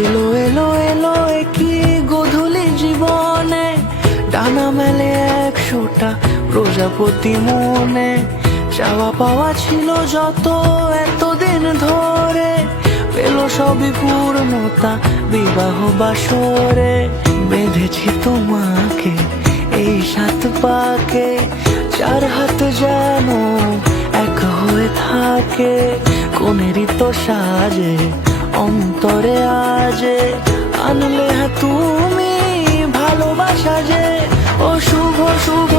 এলো এলো এলো কি গধূলি জীবনে, ডানা মেলে 100টা প্রজাপতি মনে। চাওয়া পাওয়া ছিল যত এতদিন ধরে, পেল সবই পূর্ণতা বিবাহ বাসরে। বেঁধেছি তোমাকে এই 7 পাকে, 4 হাত যেন এক হয়ে থাকে। কোনেরই তো সাজে অন্তরে আজে, আনলে তুমি ভালোবাসা যে। ও শুভ শুভ